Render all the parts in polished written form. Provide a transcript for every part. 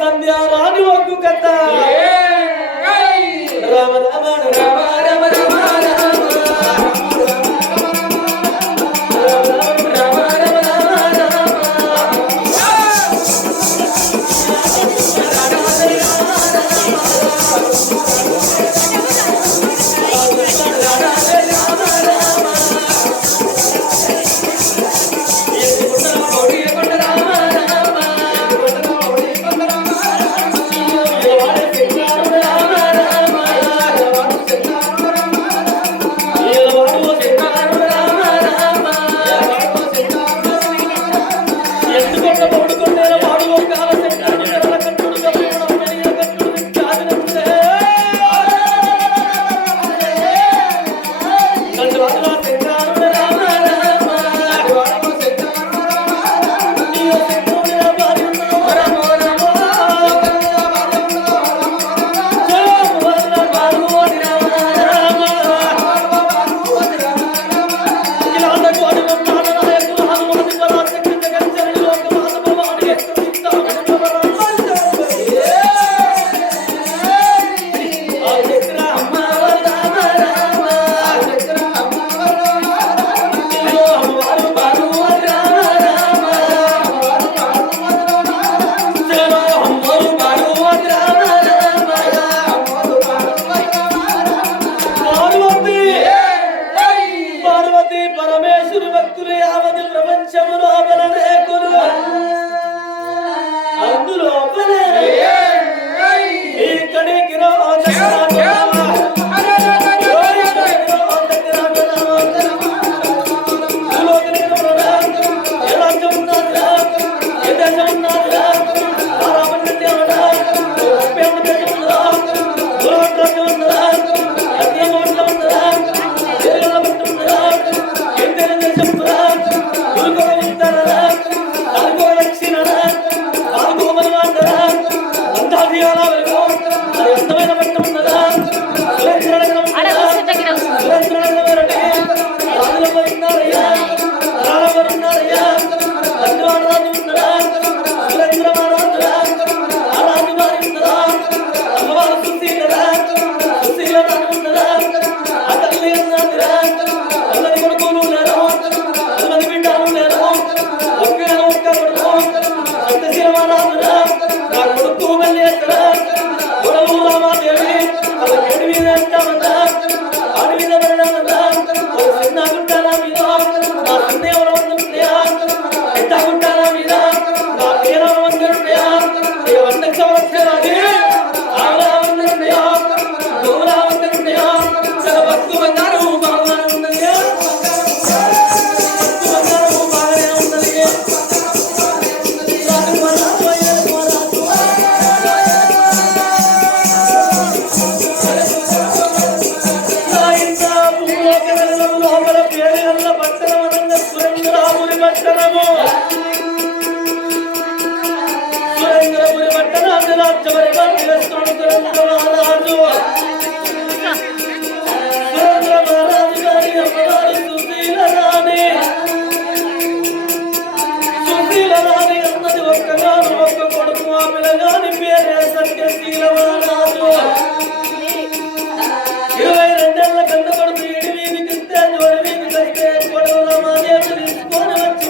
సంధ్యా రాని ఒగ్గు కథ రామ రామ రామ రామ రామ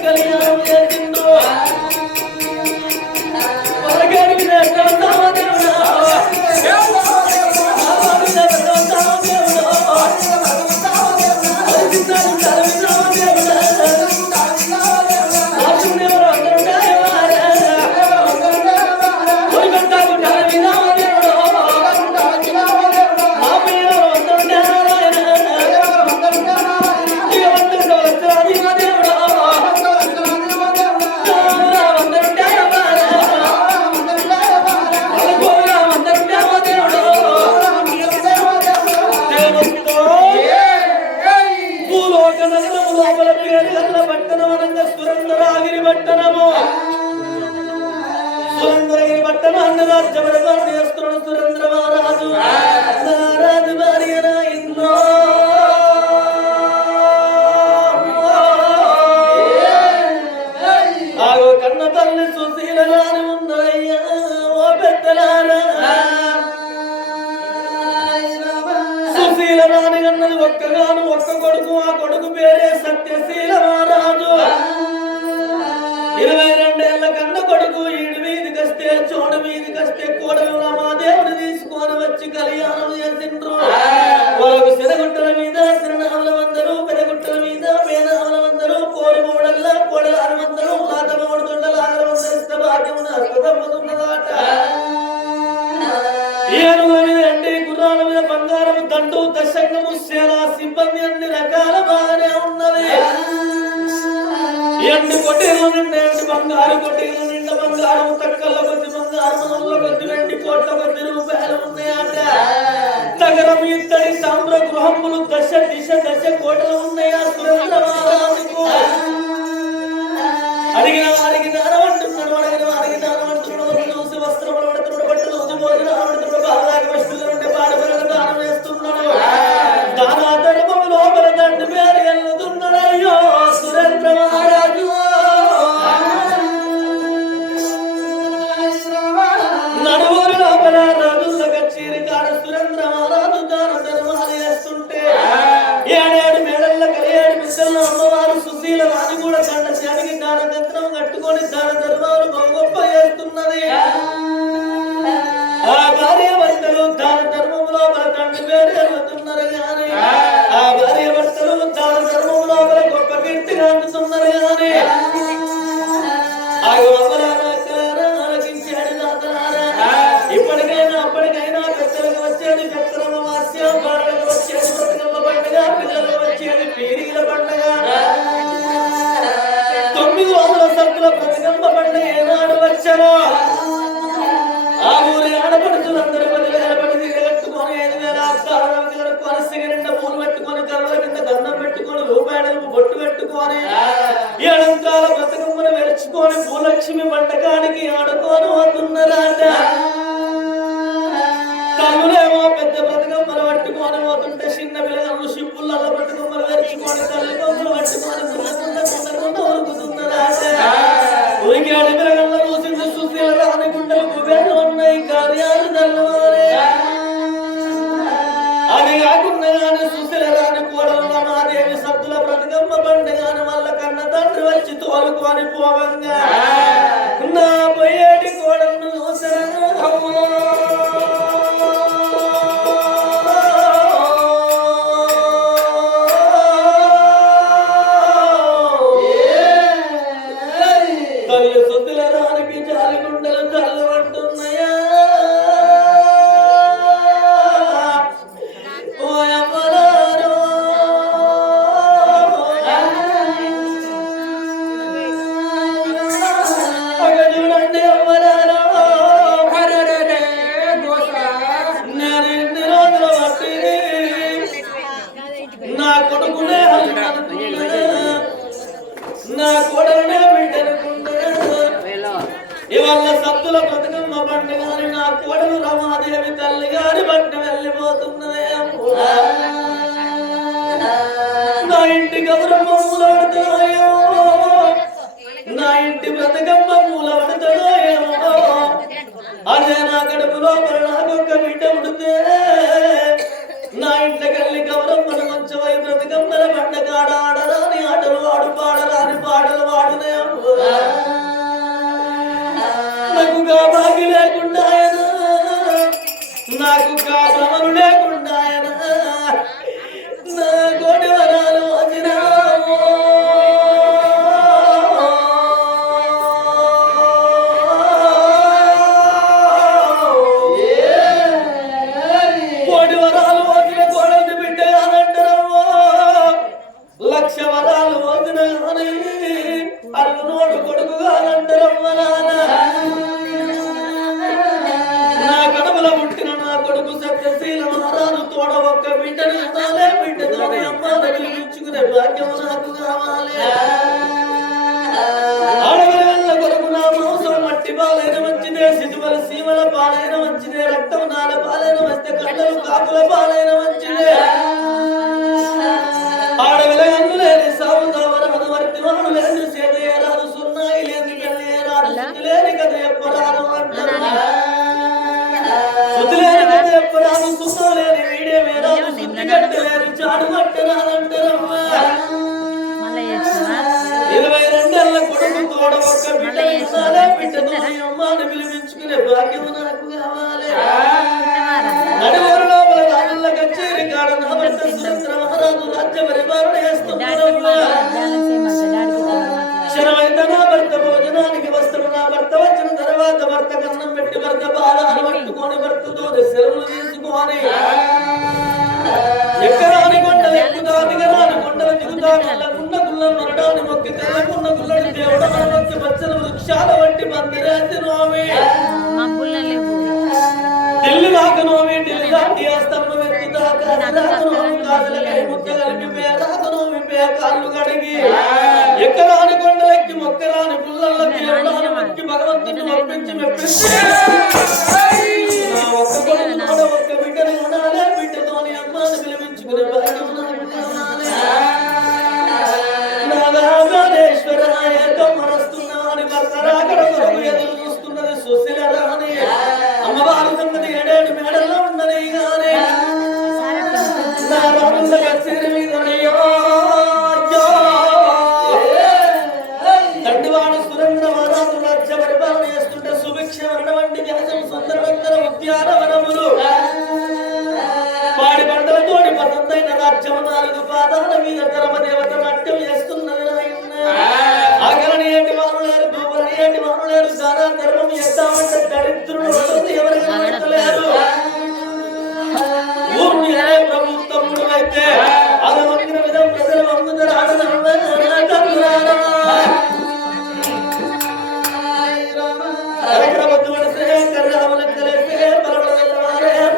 Kalyan రాజ్యపరిపాలన చేస్తున్నాడు సురేంద్ర మహారాజు. రాజు భార్య ఇంట్లో ఆగో కన్న తల్లి సుశీల రాని ఉందయ్యా. ఓ పెద్దలారా సుశీల రాని అన్నది ఒక్కగాను ఒక్క కొడుకు. ఆ కొడుకు పేరే సత్యశీల మహారాజు. 22 ఏళ్ల కన్న కొడుకు. ఈడు మీదికి వస్తే చోడు మీదికి వస్తే కోడలు రమాదేవుని తీసుకొని వచ్చి కళ్యాణం చేసిండ్రు. వాళ్ళకు సిరగుట్టల మీద సిరనామల వందరు, పెదగుట్టల మీద పేనామల వందరు, కోరు మోడల్ల కోడల 600, లాటమ కొడుతుండల 600 భాగ్యమున అస్తదమ్మతున్నదాట. ఏనుగు మీద ఎండి గుర్రాల మీద బంగారం దండు దశంగము సేనా సిబ్బంది అన్ని రకాల బాగానే ఉన్నది. ఎండు కొట్టేలు నిండా ఎండు బంగారు, కొట్టేలు నిండా బంగారం, తక్కల కొద్ది బంగారు, మనల్లో కొద్ది వెండి, కోట్ల కొద్ది రూపాయలు ఉన్నాయట. నగరం ఇత్తడి తామ్ర గృహములు దశ దిశ దశ కోటలు ఉన్నాయా సురేంద్ర మహారాజుకు. అడిగిన వారికి దానం అంటున్నాడు, అడిగిన వారికి దానం అంటున్నాడు. చూసి వస్త్రములు పడుతున్నాడు, బట్టలు చూసి భోజనం పడుతున్నాడు, బాలాకి వస్తువులు ఉంటే పాడపిల్లలు దానం వేస్తున్నాడు. దానా ధర్మము లోపల తండ్రి పేరు ఎల్లుతున్నాడు. అయ్యో సురేంద్ర మహారాజు నడువురు లోపల రాజుల కచేరి కాడ సురేంద్ర మహారాజు దాన ధర్మాలు చేస్తుంటే 7 మేడల్ల కలియాడు మిద్దెల్లో అమ్మవారు సుశీల రాణి కూడా కండ చెడికి దాన గంత్రం కట్టుకొని దాన ధర్మాలు గొప్ప చేస్తున్నది. ఆ భార్య భర్తలు దాన ధర్మంలో తండ్రి పేరు ఎరుగుతున్నారు గాని, ఆ భార్య భర్తలు దాన ధర్మంలో గొప్ప కీర్తిగా అందుతున్నారు గాని, ఇప్పటికైనా అప్పటికైనా పెద్దలకు వచ్చేది పెద్దల వాస్య, బాడలకు వచ్చేది బతుకమ్మ పండుగ, పిల్లలకు వచ్చేది పీరీల పండుగ. 9 రోజుల సత్తుల బతుకమ్మ పండుగ ఏనాడు వచ్చారో ఆ ఊరి ఆడపడుతులందరూ 10,000 పడి కట్టుకొని 5,000 ఆస్తారానికి కట్టుకొని సిగరెంట పూలు పెట్టుకొని కర్రల కింద గంధం పెట్టుకొని రూపాయలకు బొట్టు పెట్టుకొని 7 అంకాల బతుకమ్మను వెలుచుకొని భూలక్ష్మి వంటకానికి ఆడుకొని పోతున్నారట. తల్లులేమో పెద్ద బతుకమ్మలు పట్టుకొని పోతుంటే చిన్న పిల్లలు షిప్పులలో బతుకమ్మలు వెలుచుకొని తల్లి కొమ్మలు పట్టుకొని ఉరుకుతున్నారట. ఉరికి అడిపిరగల్లో చూసింది సుశీల రాని గుండెలు కుబేలు ఉన్నాయి, కార్యాలు తెల్లవారే. అది కాకుండా కానీ సుశీల రాని కోడలు రమాదేవి సద్దుల బ్రతుకమ్మ పండుగని వాళ్ళ కన్న తండ్రి వచ్చి తోలుకొని పోవంగా నా పోయేటి కోడలను చూసాను. తల్లి సుశీల రానికి జాలి గుండెలు కళ్ళు పడుతున్నాయా. నా కొడుకునే నా కోడలనే బిడ్డనుకున్నా. ఇవాళ సత్తుల బతుకమ్మ పండుగని నా కోడలు రమాదేవి తల్లి గారి బట్ట వెళ్ళిపోతున్నదే. నా ఇంటి గౌరమ్మ మూల పడుతున్నాయో, నా ఇంటి బ్రతకమ్మ మూల పడుతున్నాయేమో. అదే నా కడుపు లోపల నాకొక్క బిడ్డ ఉడితే నా ఇంట్లోకెళ్ళి గౌరమ్మను మంచమై బ్రతకమ్మల పంట కాడ ఆడరాని ఆటలు ఆడు, పాడరాని పాటలు వాడునే. నాకు గా భాగి లేకుండా ఆయన, నాకు గా భ్రమను లేకుండా ఆయన నా కోటి వరాలు వచ్చినా. కోటి వరాలు వచ్చిన కోడల్ని బిడ్డ కాదంటారమ్మో, 1,00,000 వరాలు వచ్చిన కానీ అల్లునోడు కొడుకు కాదంటారమ్మ. నా కడుపులో పుట్టిన నా కొడుకు సత్యశీల మహారాజు తోడ ఒక్క బిడ్డను ఇవ్వాలి, బిడ్డతోనే అమ్మాని పిలిపించుకునే భాగ్యం నాకు కావాలి. ఆడపిల్ల కొడుకు నా మాంసం మట్టి బాలైన మంచి మంచిదే సిజువల సీమల పాలైన మంచిదే రక్తం నాల పాలైన మంచిదే కళ్ళలు కాకుల పాలైన మంచిదే ఆడవిలగన్ను లేని సాగు దావన మధువర్తి వాడు లేని సేదయ రాదు సున్నాయి లేని కన్నయ్య రాదు శుద్ధి లేని కథ ఎప్పరాదు అంటారు శుద్ధి లేని కథ ఎప్పరాదు సుఖం లేని వీడే వేరాదు శుద్ధి గట్ట లేని చాడు గట్ట రాదంటారమ్మా 22 ఏళ్ల కొడుకు తోడ ఒక్క బిడ్డతో అమ్మాని పిలిపించుకునే భాగ్యం నాకు కావాలి నడువరు లోపల రాజుల కచేరి కాడ నా భర్త సురేంద్ర మహారాజు రాజ్య పరిపాలన చేస్తున్నారు క్షణమైతే నా భర్త భోజనానికి వస్తాడు నా భర్త వచ్చిన తర్వాత భర్త కన్నం పెట్టి భర్త పాదాలు పట్టుకొని భర్తతో సెలవులు తీసుకొని ఎక్కరాని కొండలు ఎక్కుతా దిగరాని కొండలు దిగుతా నల్లకున్న గుళ్ళను నరడాని మొక్కి తెల్లకున్న గుళ్ళని దేవుడు మొక్కి పచ్చని వృక్షాల వంటి మందిరేసి నోమి ఢిల్లీ దాకా నోమి ఢిల్లీ దాటి స్తంభం ఎక్కుతా కాదు నోమి కాదులకై ముక్క కలిపి పేదాక నోమి కాళ్ళు కడిగి ఎక్కరాని కొండలెక్కి మొక్కరాని గుళ్ళల్లో దేవుడాని మొక్కి భగవంతుని ఒప్పించి మెప్పించి ఒక్క కొడుకు నోడ ఒక్క బిడ్డని కొనాలే బిడ్డతోని అమ్మాని పిలిపించుకునే భాగ్యం నాకు కావాలి నాగేశ్వరాయ కమ్మరస్తున్నాని భర్త రాకడ కొరకు ఎదురు చూస్తున్నది సుశీల రాని అమ్మవారు సంగతి 7 మేడల్లో ఉన్నది గాని నా రానున్న కచేరి మీదనియో దండివాడు సురేంద్ర మహారాజు రాజ్య పరిపాలన చేస్తుంటే సుభిక్ష వర్ణవంటి వ్యాసం సుందరవంతర ఉద్యానవనములు పాడి పంటలతోటి పసందైన రాజ్యము 4 పాదాల మీద ధర్మదేవత నాట్యం చేస్తున్నది ఆకలని ఏంటి వారు లేరు దూపలని ఏంటి వారు లేరు దానా ధర్మం ఎత్తామంటే దరిద్రులు ఎవరైనా పెట్టలేరు ఊరు ప్రభుత్వముడు అయితే అది వంగిన విధం ప్రజలు వంగుతారు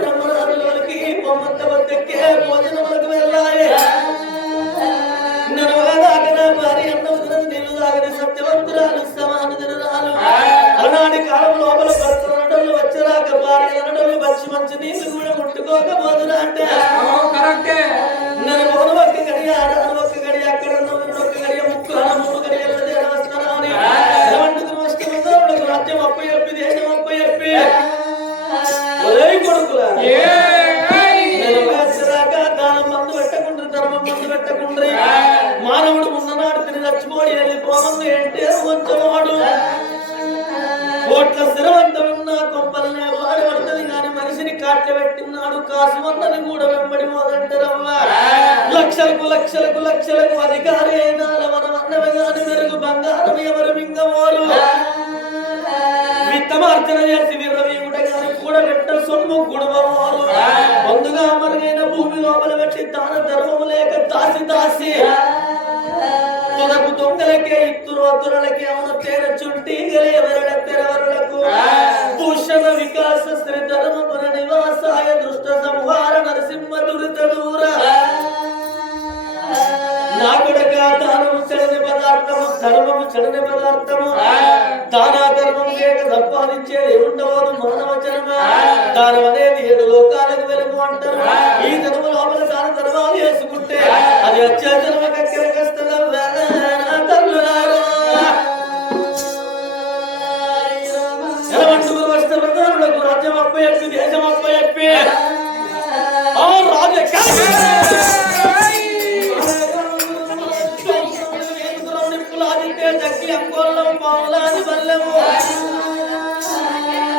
బ్రహ్మరాజులోకి బొమ్మంత వద్దకే భోజనములకు వెళ్ళాలి సత్యవంతురాలు సమానురాలు అలాంటి కాలం లోపల భర్త నడలు వచ్చరాక భార్య నడలు వచ్చి మంచి నీళ్లు కూడా ముట్టుకోకపోదురా అంటే నేను మొదలు ఒక్క గడియ ఆడాను ఒక్క గడియ అక్కడ ఒక్క గడియ ముక్కు 3 గడియలు వస్తారా అని రాజ్యం అప్ప చెప్పి దేశం అప్ప చెప్పి కొడుకులా దానం మందు పెట్టకుండా ధర్మం మందు పెట్టకుండా మానవుడు ఉన్ననాడు తిని చచ్చిపోయి వెళ్ళిపోమందు ఏంటి వచ్చవాడు కోట్ల స్థిరవంతం ఉన్న కొంపలనే వాడి పడుతుంది కానీ మనిషిని కాట్ల పెట్టినాడు కాసు వందని కూడా వెంబడి మొదంటారవ్వా లక్షలకు అధికారి అయినా మనం అన్నవి కాని మెరుగు బంగారం ఎవరు మింగవారు విత్తమార్జన చేసి విర్రవీయుడ గాని కూడా పెట్ట సొమ్ము గుడవవారు ముందుగా మరుగైన భూమి లోపల పెట్టి దాన ధర్మము లేక దాసి తుదకు దొంగలకే ఇత్తురోతులకి అవును తేర చుంటి గలియవరల తెరవరులకు భూషణ వికాస శ్రీ ధర్మపుర నివాసాయ దృష్ట సంహార నరసింహ దురిత దూర నాకుడగా దానము చెడని పదార్థము ధర్మము చెడని పదార్థము దానా ధర్మం లేక సంపాదించేది ఉండవదు మానవ జన్మ దానం అనేది 7 లోకాలకు వెలుగు అంటారు ఈ జన్మ లోపల దాన ధర్మాలు వేసుకుంటే అది వచ్చే జన్మ కక్కిర కష్టం ఎలవంటుగురు వస్త్రధారులకు రాజ్యం అప్ప చెప్పి దేశం అప్ప చెప్పి జగ్గి అంకోళ్ళం పావులాది బల్లెము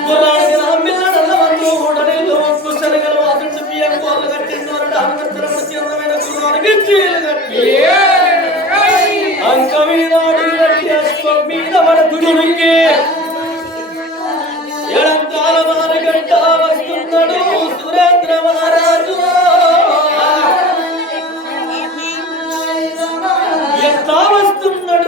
గుర్రానికి రామ్మిల్లడల్ల వందు ఉడనిల్లు ఒక్కు శనగలు వాసిండు బియ్యం కోళ్ళు కట్టిండు వరడు అంగత్తరము చిన్నమైన గుర్రానికి చీలు కట్టి అంక మీద మీద పడుతుడికి ఎడంకాల మానగంట వస్తున్నాడు సురేంద్ర మహారాజు ఎంత వస్తున్నాడు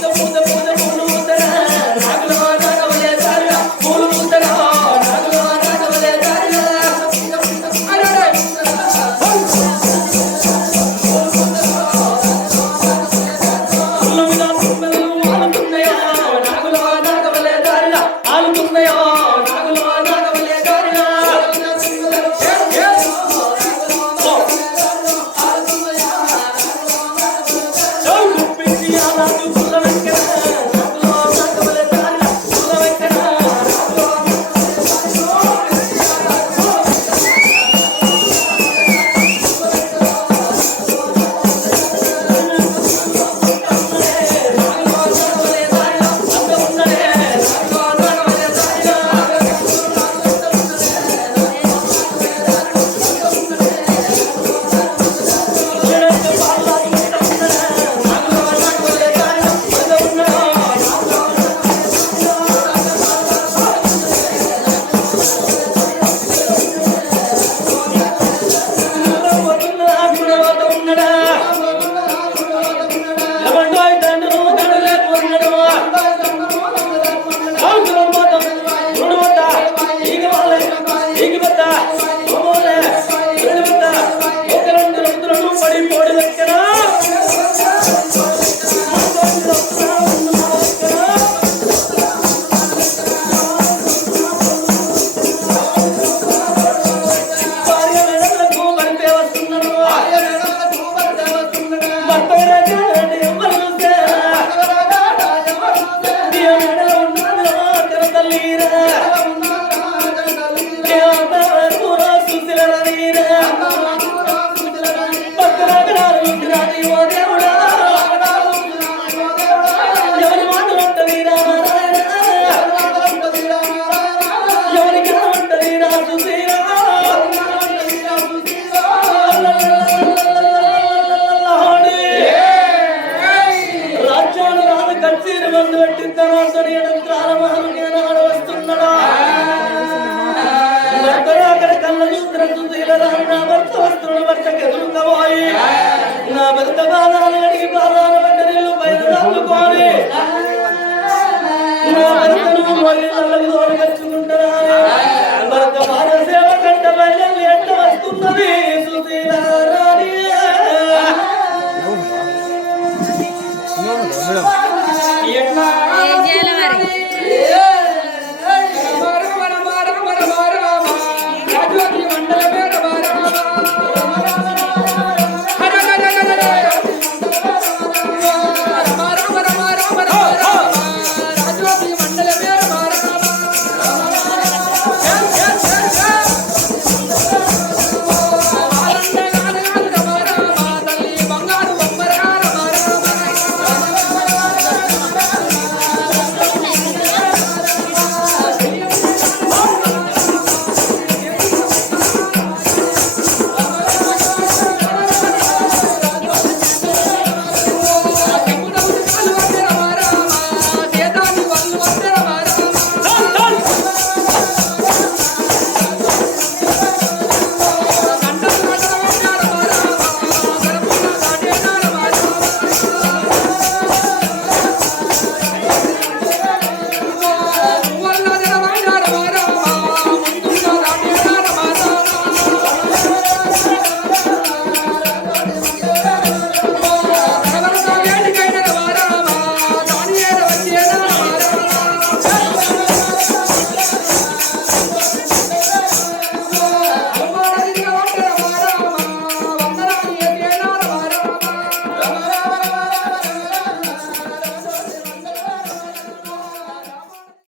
పూత నా భర్త బాధాలు అడిగి బాధాలు పడ్డ నీళ్ళు పైన నమ్ముకోని నా భర్తను